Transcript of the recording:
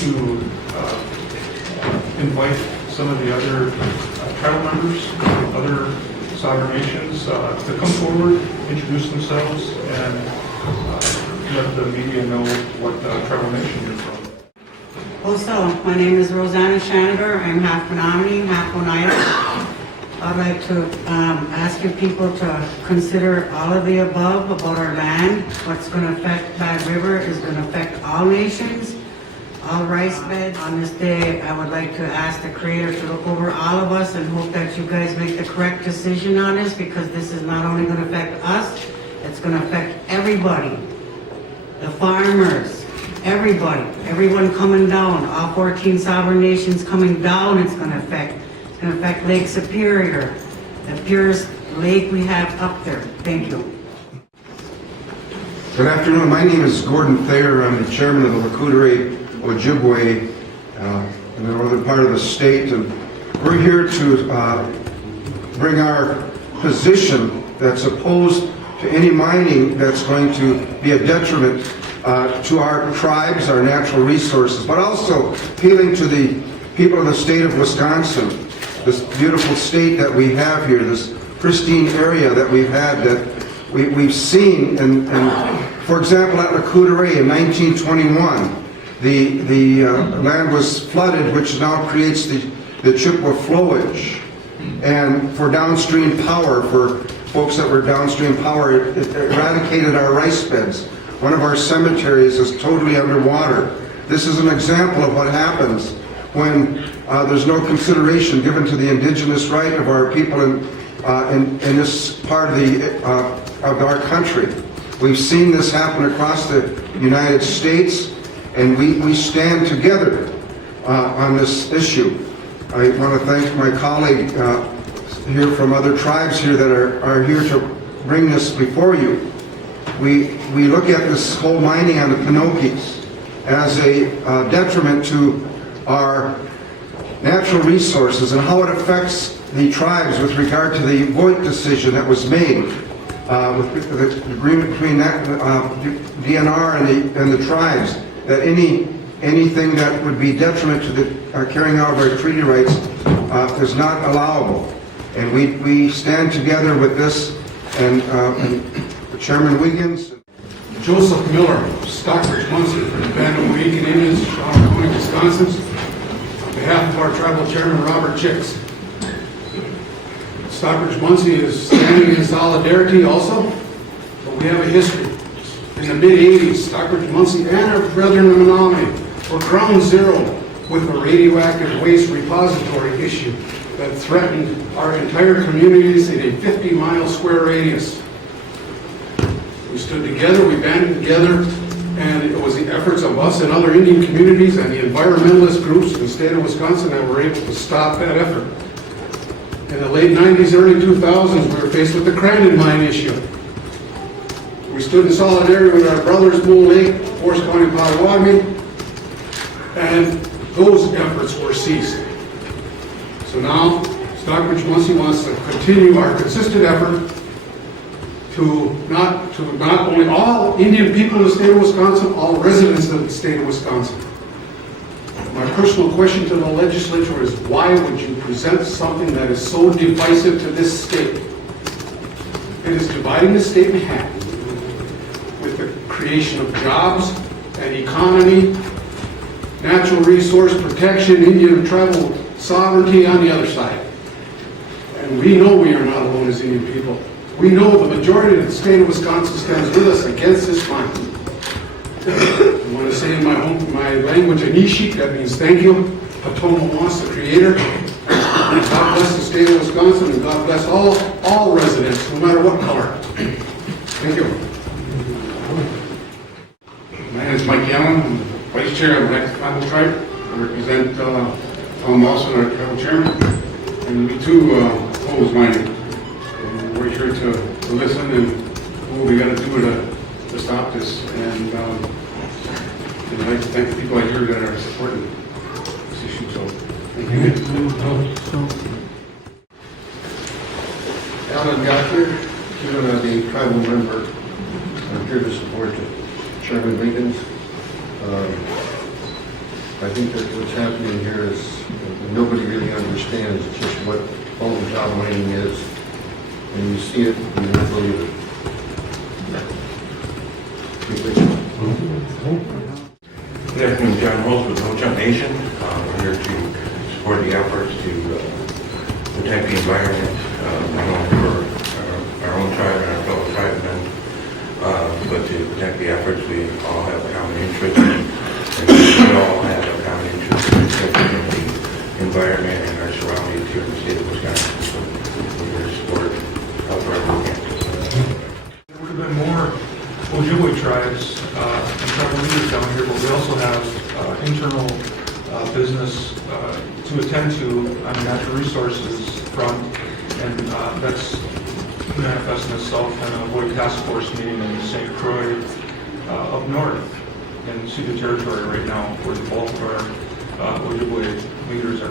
to invite some of the other tribal members, other sovereign nations to come forward, introduce themselves, and let the media know what tribal nation you're from. Also, my name is Rosanna Shanager. I'm half Penokee, half Oneida. I'd like to ask you people to consider all of the above about our land. What's going to affect Bad River is going to affect all nations, all rice beds. On this day, I would like to ask the Creator to look over all of us and hope that you guys make the correct decision on this, because this is not only going to affect us, it's going to affect everybody. The farmers, everybody, everyone coming down, all 14 sovereign nations coming down, it's going to affect. It's going to affect Lake Superior, the purest lake we have up there. Thank you. Good afternoon. My name is Gordon Thayer. I'm the chairman of the Lakudere Ojibwe in the northern part of the state, and we're here to bring our position that's opposed to any mining that's going to be a detriment to our tribes, our natural resources, but also appealing to the people of the state of Wisconsin, this beautiful state that we have here, this pristine area that we've had, that we've seen. And for example, at Lakudere in 1921, the land was flooded, which now creates the Chippewa flowage. And for downstream power, for folks that were downstream power, it eradicated our rice beds. One of our cemeteries is totally underwater. This is an example of what happens when there's no consideration given to the indigenous right of our people in this part of our country. We've seen this happen across the United States, and we stand together on this issue. I want to thank my colleague here from other tribes here that are here to bring this before you. We look at this whole mining on the Penokees as a detriment to our natural resources and how it affects the tribes with regard to the Voight decision that was made with the agreement between that, DNR and the tribes, that anything that would be detriment to the carrying out of our treaty rights is not allowable. And we stand together with this, and Chairman Wiggins. Joseph Miller, Stockbridge, Muncie, for the Penokee Canadians, Shaw County, Wisconsin, on behalf of our tribal chairman, Robert Chicks. Stockbridge, Muncie is standing in solidarity also, but we have a history. In the mid-'80s, Stockbridge, Muncie, and our brethren in Menominee were ground zero with a radioactive waste repository issue that threatened our entire communities in a 50-mile square radius. We stood together, we banded together, and it was the efforts of us and other Indian communities and the environmentalist groups in the state of Wisconsin that were able to stop that effort. In the late 90s, early 2000s, we were faced with the Crandon mine issue. We stood in solidarity with our brothers, Bull Lake, Forest County, Potawatomi, and those efforts were ceased. So now, Stockbridge, Muncie wants to continue our consistent effort to not only all Indian people in the state of Wisconsin, all residents of the state of Wisconsin. My personal question to the legislature is, why would you present something that is so divisive to this state? It is dividing the state in half with the creation of jobs and economy, natural resource protection, Indian and tribal sovereignty on the other side. And we know we are not alone as Indian people. We know the majority of the state of Wisconsin stands with us against this mine. I want to say in my language, Anishik, that means thank you. Patomo wants the Creator. God bless the state of Wisconsin, and God bless all residents, no matter what color. Thank you. My name is Mike Allen. I'm Vice Chair of the Next Tribal Tribe. I represent Tom Lawson, our tribal chairman, and we too oppose mining. And we're here to listen and what we got to do to stop this. And I'd like to thank the people out here that are supporting this issue. So, thank you. Alan Gottlieb, here the tribal member. I'm here to support Chairman Wiggins. I think that what's happening here is nobody really understands just what open top mining is. And you see it, and you don't believe it. Good afternoon, John Rose with No Jump Nation. We're here to support the efforts to protect the environment, not only for our own tribe and our fellow tribesmen, but to protect the efforts we all have a common interest in. And we all have a common interest in protecting the environment and our surroundings here in the state of Wisconsin. So we're here to support however we can. There would have been more Ojibwe tribes and tribal leaders down here, but we also have internal business to attend to on the natural resources front, and that's manifesting itself in a Ojibwe task force meeting in St. Croix up north in Cedar Territory right now, where the bulk of our Ojibwe leaders